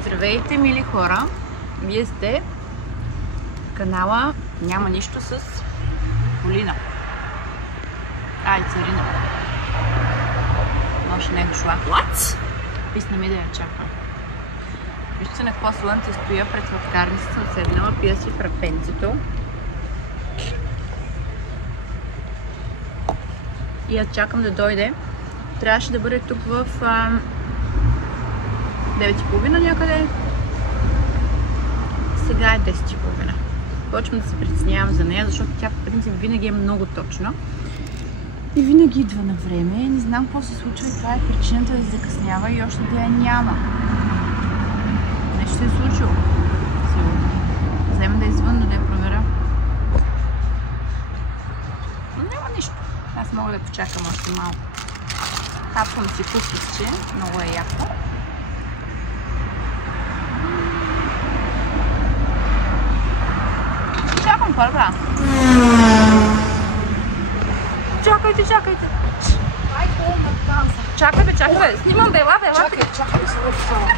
Здравейте, мили хора! Вие сте в канала Няма нищо с Полина. Царина. Още не е дошла. What? Писна ми да я чакам. Вижте на какво слънце стоя пред сладкарницата, седнала, пия си фрапенцето. И я чакам да дойде. Трябваше да бъде тук в 9:30 някъде. Сега е 10:30. Почвам да се притеснявам за нея, защото тя в принцип винаги е много точна. И винаги идва на време. Не знам какво се случва и това е причината да закъснява и още да я няма. Нещо се е случило. Сигурно. Взема да е извън, но да я проверя. Но няма нищо. Аз мога да почакам още малко. Хапвам си кукисче. Много е яко. Чакам първа. Чакайте! Ай, колна танца. Чакай, снимам да ела. Чакай, се лъжа.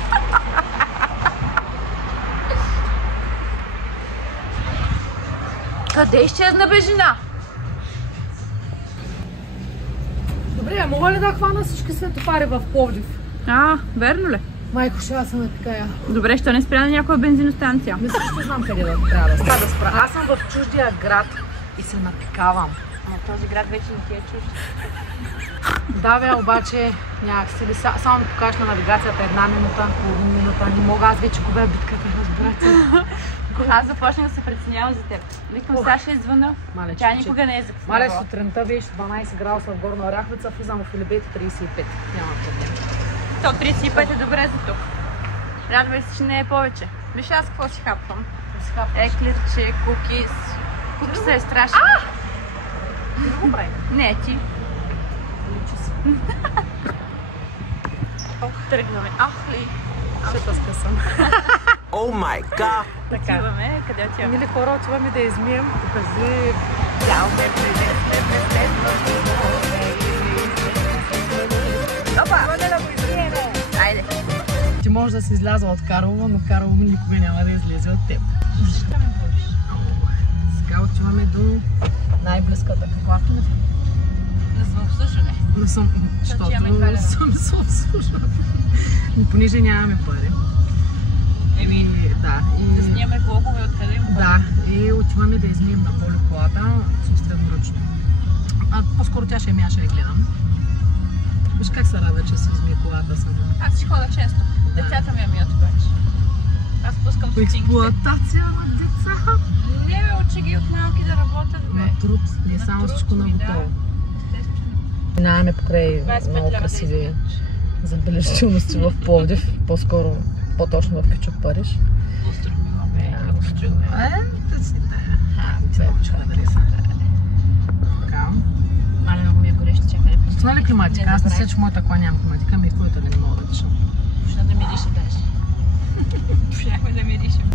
Къде изчезна бе, жена? Добре, а мога ли да хвана всички светофари в Пловдив? Верно ли? Майко, ще аз се напикая. Добре, ще не спря на някоя бензиностанция. Мисля, че знам къде да трябва да спра. Аз съм в чуждия град и се напикавам. Но този град вече не ти е чужд. Да, бе, обаче някакси ли само ми покажеш на навигацията 1 минута, половин минута. Не мога, аз вече губя битката, разбирате. Аз започнах да се преценявам за теб. Викам, Саша е звъна. Тя никога не е закъсняла. Мале, сутринта беше 12 градуса в Горна Оряховица, влизам в Илибет 35. Няма проблем. То 35 е добре за тук. Радвай се, че не е повече. Виж аз какво си хапвам. Еклерче, кукис. Кукиса е страшно. Не го прави. Не, ти. Личи си. Тръгваме. Ахли. Ще те скъсам. О май гад! Отиваме. Къде отиваме? Мили хора, отиваме да измием. Покажи. Опа! Айде. Ти можеш да си изляза от Карлово, но Карлово никога няма да излезе от теб. Сега отиваме до най-близката. Каква автомобила? На самообслужване. Не съм, защото съм самообслужване. Понеже нямаме пари. Да снимаме влогове откъде има пари. Да, и отиваме да измием на Поле колата собственоръчно. По-скоро тя ще я гледам. Виж как се рада, че си измие колата сама. Аз ще хода често. Децата ми мият обаче. Аз пускам стотинките. Експлоатация на деца. Не бе, учи ги от малки да работят, бе. На труд, не само всичко на готово. Минаваме покрай много красиви забележителности в Пловдив, по-скоро, по-точно в Кючук, Париж. Остров имаме. Мале, много ми е горещо, чакай. Това ли климатика? Аз не се, че моята кола няма климатика, ми твоята не мога да дишам. Почна да мирише даже. Почнахме да миришем.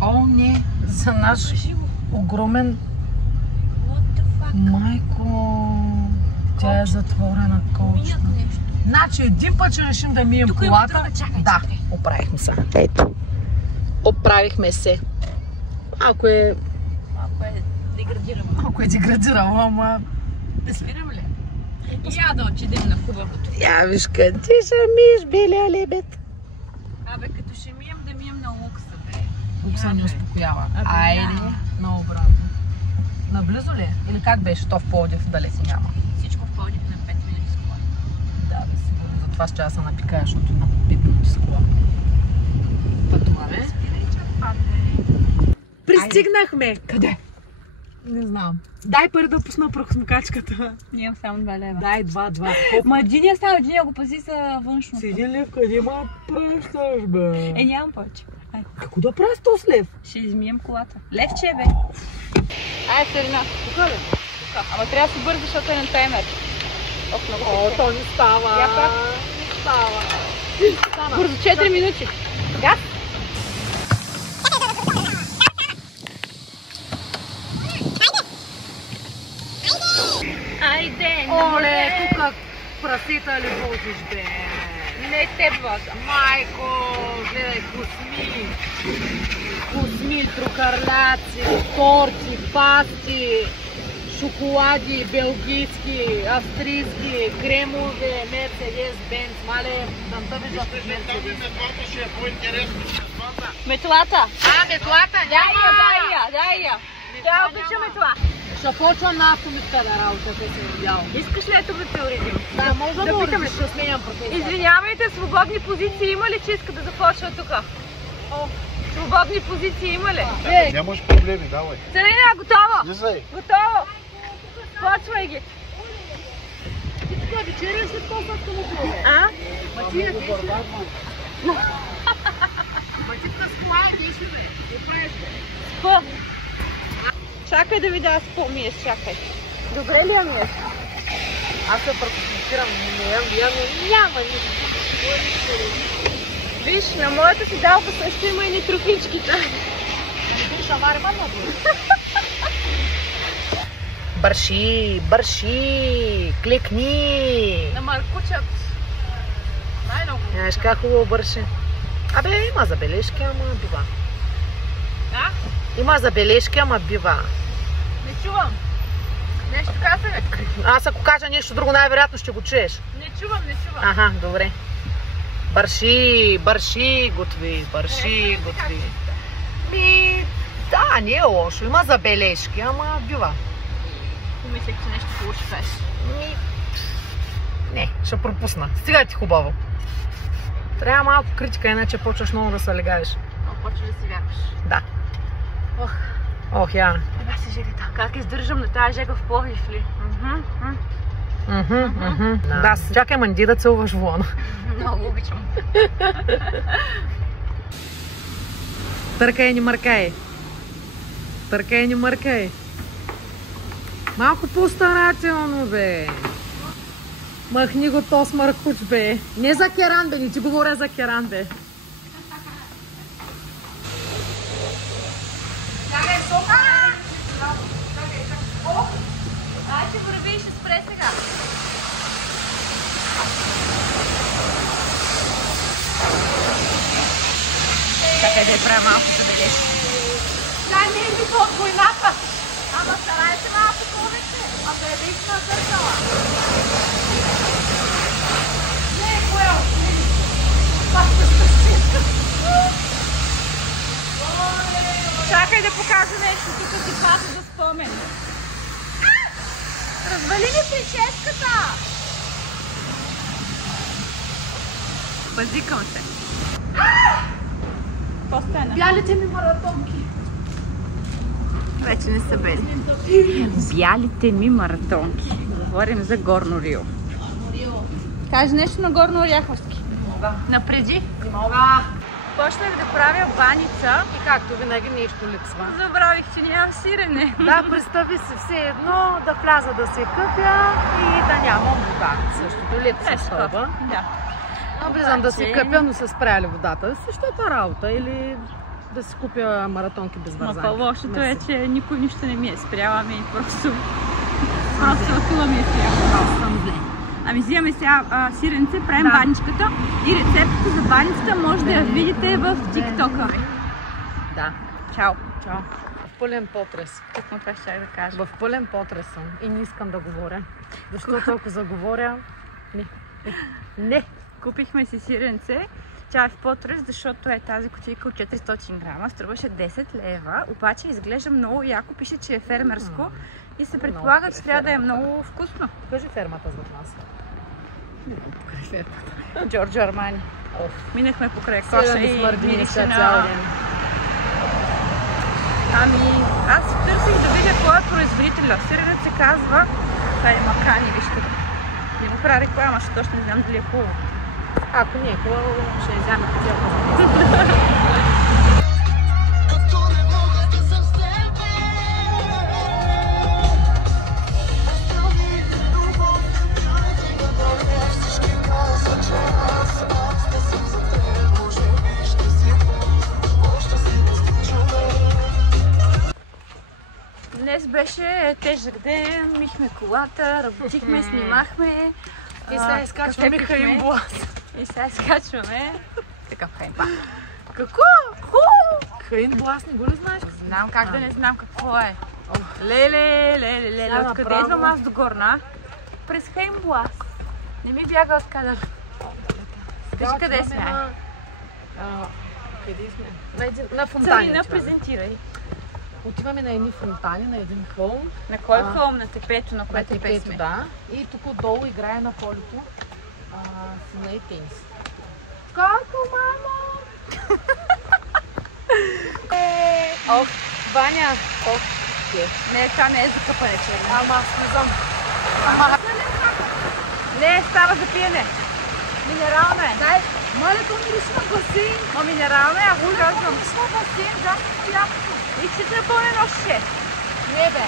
О, не! За наш огромен... Майко! Тя е затворена колчето. Значи един път ще решим да мием колата. Да, оправихме се. Ето. Оправихме се. Малко е деградирало, ама... Да спирам ли? Я да отидем на хубавото. Я виж къде ти ще миеш, белия лебед. Абе, като ще мием, да мием на лукса, бе. Лукса не успокоява. Айде, на обратно. Наблизо ли? Или как беше? То в Пловдив далеко няма. Всичко в Пловдив на 5 минути с кола. Да, бе, сигурно. Затова ще аз се напикая, защото на 5 минути с кола. Пътуваме. Пристигнахме! Къде? Не знам. Дай пари да пусна прахосмокачката. Нямам само 2 лева. Дай 2. Ма единия става, единия го пази за външното. С 1 лев къде ма пращаш, бе? Нямам повече. Какво да правя с този лев? Ще измием колата. Левче, бе. Сърна. Тук ли? Ама трябва да се бърза, защото е на таймер. То не става. Не става. Бързо, 4 минути. Гад? Айде! Оле, тук прасета ли возиш, бе? Не теб вас. Майко, гледай, косми, трукарляци, торти, пасти, шоколади, белгийски, австрийски, кремове, Мерцедес, Бенц, мале, съм тъби за Мерцедес. Метлата. Метлата, Дай я. Тя обича метла. Ще почвам на автомета да работа, ако съм видяла. Искаш ли ето да те уредим? Да, може да питаме, ще сменям професия. Извинявайте, свободни позиции има ли, че иска да започва тук? Свободни позиции има ли? Нямаш проблеми, давай. Селина, готово! Слизай. Готово! Почвай ги! Ти тук вечеря след по-сладка му плове. А? Матия, ти си. Матитка с кола, ти си бе. Спо! Чакай да видя аз по-миеш, чакай. Добре ли я миеш? Аз се практикирам, няма нищо. Виж, на моята седалка също има и ни трофичките. Виж, амаре много. Бърши, кликни. На Маркучът. Най-много. Знаеш как хубаво бърши. Абе, има забележки, ама бива. Да? Има забележки, ама бива. Не чувам. Нещо каза ли? Аз ако кажа нещо друго, най-вероятно ще го чуеш. Не чувам. Аха, добре. Бърши, готви. Да, не е лошо. Има забележки, ама бива. Помислях, че нещо хубаво ще кажеш. Не, ще пропусна. Стига ти хубаво. Трябва малко критика, иначе почваш много да се легаеш. Почваш да си вярваш. Да. Ох, я. Еба се жегата. Как издържам на тази жега в Пловдив ли? Да, чакай манди да целуваш вона. Много обичам. Търкай, не мъркай. Малко по-старателно, бе. Махни го то с Маркуч, бе. Не за керан, бе, не ти говоря за керан, бе. Ай, ще върви и ще спре сега. Чакай да я правя малко забележки. Не е ми от войната. Ама старай се малко повече. А да е наистина зъркала. Не е коел. Чакай да покажа нещо, тук си паза за спомен. Развали ми прическата. Базикам се. Какво стана? Бялите ми маратонки. Вече не са бели. Бялите ми маратонки. Говорим за Горно Рио. Кажи нещо на Горно Оряховски. Напреди. Не мога. Почнах да правя баница. И както винаги нещо липсва. Забравих, че нямам сирене. Да, представи се все едно да вляза да се къпя и да нямам вода. Същото липсва соба. Да. Влизам да се къпя, но се спряли водата. Същата работа или да си купя маратонки без вързанки. Но по-лошото е, че никой нищо не ми е спряла, ми просто сълтува ми е спряла. Ами взимаме сега сиренце, правим баничката и рецептата за баницата може да я видите в TikTok-а. Да. Чао. В пълен потрес. Какво това ще да кажа? В пълен потрес съм и не искам да говоря. Защото ако заговоря... Не. Купихме си сиренце. Тя е в потрес, защото е тази кутийка от 400 грама. Струваше 10 лева, обаче изглежда много яко. Пише, че е фермерско и се предполага, че трябва да е много вкусно. Покажи фермата зад нас. Покажи фермата. Джорджо Армани. Минахме покрай коша и мирише на... Ами, аз търсих да видя кой е производителя. Сиренът се казва... Това е Макани, виж тук. Не му правя реклама, защото точно не знам дали е хубаво. Ако не е хубаво, ще не вземе хотелка. Днес беше тежък ден, михме колата, работихме, снимахме. И сега изкачваме им власт. И сега скачваме такъв хайнблас. Какво? Хайнблас, не го ли знаеш? Знам как да не знам какво е. Леле, откъде идвам аз до Горна? През хайнблас. Не ми бяга от кадър. Кажи къде сме? Къде сме? На фонтани. Царина, презентирай. Отиваме на едни фонтани, на един хълм. На кой хълм? На тепето, на което сме? Да. И тук отдолу играе на полето сина и тенис. Колко, мамо? Ох, Ваня! Ох, не, това не е за къпане, черно. Ама аз не знам. Не, става за пиене. Минерална е. Дай, моля, то мириш на басейн. Ма минерална е, ако казвам. Мириш на басейн, да, ясно. И че се е пълнен още. Не бе.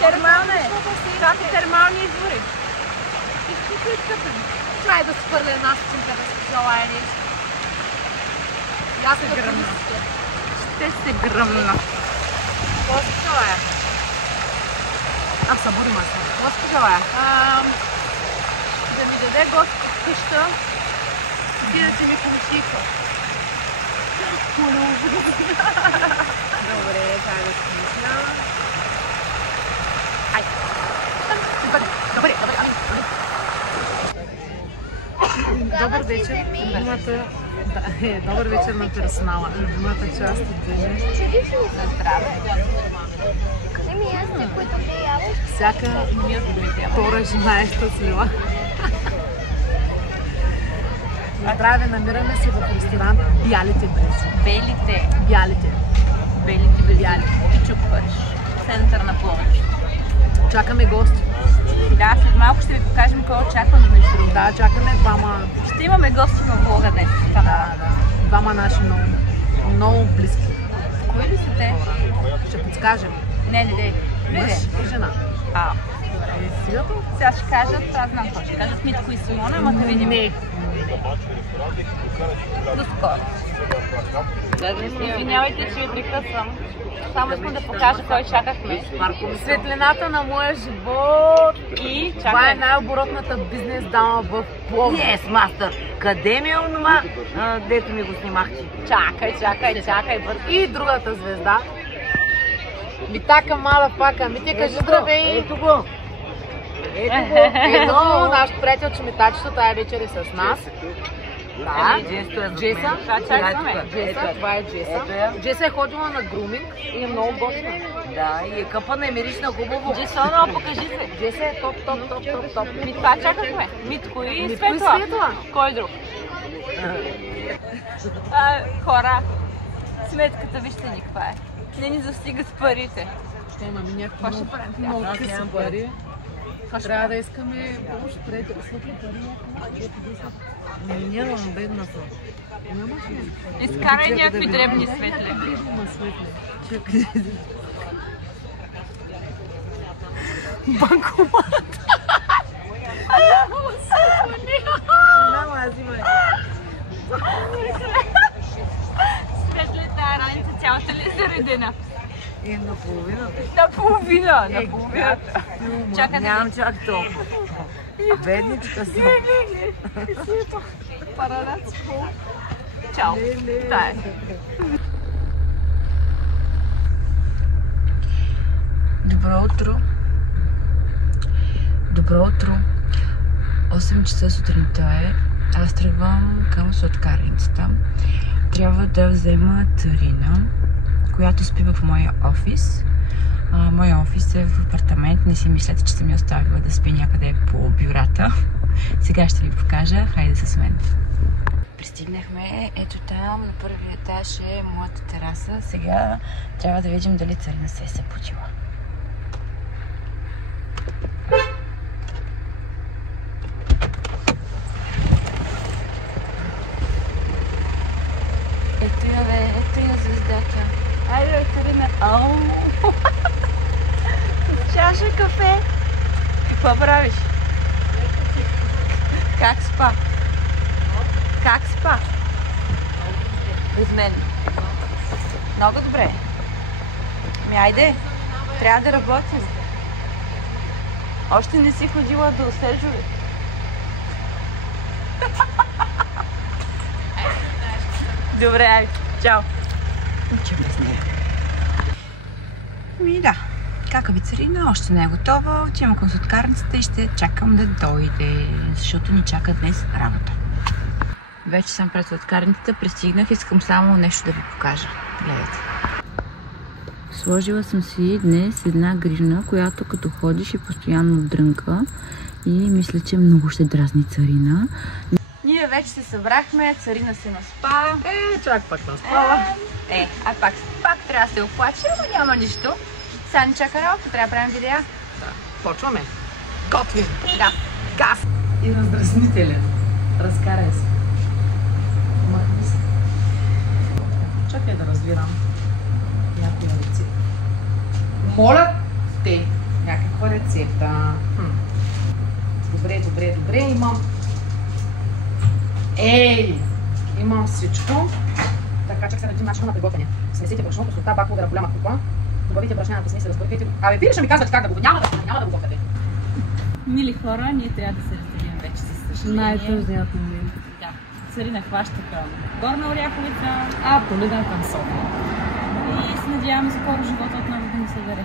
Термална е. Това са термални извори. Всичко е скъпен. Трай да спърля една стинка да се желая нещо. Аз се гръмна. Ще се гръмна. Какво се желая? Аз събуди масло. Какво се желая? Да ми даде гост в къща и да си ми комшика. Добре, това да смисля. Айде. Добре. Добър вечер. Добър вечер на персонала. Любимата част от деня. На здраве. Всяка втора жена е щастлива. На здраве, намираме се в ресторант Бялите бризи. Белите. Бялите. Белите бяли. И чукваш. Център на Пловдив. Чакаме гости. Да, след малко ще ви покажем кой очакваме между другото. Да, чакаме двама. Ще имаме гости в влога днес. Да. Двама наши много близки. Кои ли са те? Ще подскажем. Не. Мъж и жена. Сега ще кажат, аз знам какво ще кажат, Митко и Симона, ама да видим. Не. До скоро. Извинявайте, че ви прекъсвам. Само искам да покажа кой чакахме. Светлината на моя живот. И Това е чакай. най-оборотната бизнес дама в Пловдив. Yes, мастър. Къде ми е онова, дето ми го снимахте? Чакай, бързо. И другата звезда. Митака мала пака. Мите, кажи здравей. Ето го. Ето, нашето приятелче Митачето тая вечер е с нас. Да. Джеса. Джеса, това е Джеса. Джеса е ходила на груминг и е много готина. Да, и е къпана и миришна хубаво. Джесона, покажи се. Джеса е топ. Това чакахме. Митко и Митко и Светла. Светла. Кой друг? Хора, сметката вижте ни каква е. Не ни застигат парите. Ще имаме някакви Какво ще правим? много къси пари. Трябва да искаме помощ пред светли пари. Нямам, бедна съм. Нямаш ли? Изкарай някакви дребни светли. Има светли. Чакай. Банкомат. Няма, аз имам. Светлата раница цялата ли е заредена? Наполовина. Наполовина. Чакай, Нямам чак толкова. Бедничка съм. Парадатско. Чао. Това е. Добро утро. 8 часа сутринта е. Аз тръгвам към сладкарницата. Трябва да взема Тарина, която спи в моя офис. Моя офис е в апартамент. Не си мислете, че съм я оставила да спи някъде по бюрата. Сега ще ви покажа. Хайде с мен. Пристигнахме. Ето там, на първия етаж е моята тераса. Сега трябва да видим дали Тарина се е събудила. Ето я звездата. Айде, Тарина. Чаша кафе. Какво правиш? Как спа? Без мен. Много добре. Айде, трябва да работим. Още не си ходила до Сержове. Добре, айде. Чао. Учим без нея. Да. Какави царина още не е готова. Отивам към сладкарницата и ще чакам да дойде, защото ни чака днес работа. Вече съм пред сладкарницата, пристигнах, искам само нещо да ви покажа. Гледайте. Сложила съм си днес една грижна, която като ходиш и постоянно дрънка и мисля, че много ще дразни Царина. Ние вече се събрахме, Царина се наспа. Чак пак наспала. Пак трябва да се оплаче, но няма нищо. Сега ни чака работа, трябва да правим видеа. Да, почваме. Готвим. Да. Газ. И раздразнителен. Разкарай се. Махни се. Чакай да разбирам някоя рецепта. Моля те, някаква рецепта. Добре, имам. Имам всичко. Така, чак се начин начина на приготвяне. Смесете брашното, солта, баклова, голяма крупа. Добавите брашняната смес и разбъркайте. Вие ще ми казвате как да го... Няма да го готвяте. Мили хора, ние трябва да се разделим вече със съжаление. Най-тъжният момент. Да. Царина хваща към Горна Оряховица, А Полина към София. и се надяваме скоро живота отново да ни събере.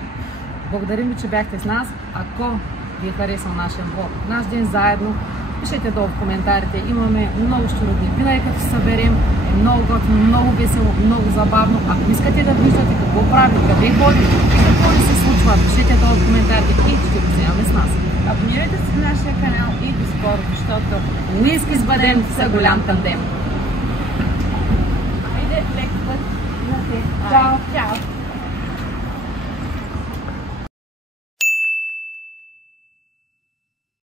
Благодарим ви, че бяхте с нас. Ако ви е харесал нашия влог, наш ден заедно, пишете долу в коментарите. Имаме много щуротни. Винаги като се съберем е много готино, много весело, много забавно. Ако искате да виждате какво правим, къде ходим и какво ни се случва, пишете долу в коментарите и ще го вземаме с нас. Абонирайте се на нашия канал и до скоро, защото Уиски с бадем са голям тандем. Айде, лек път. Чао! Чао!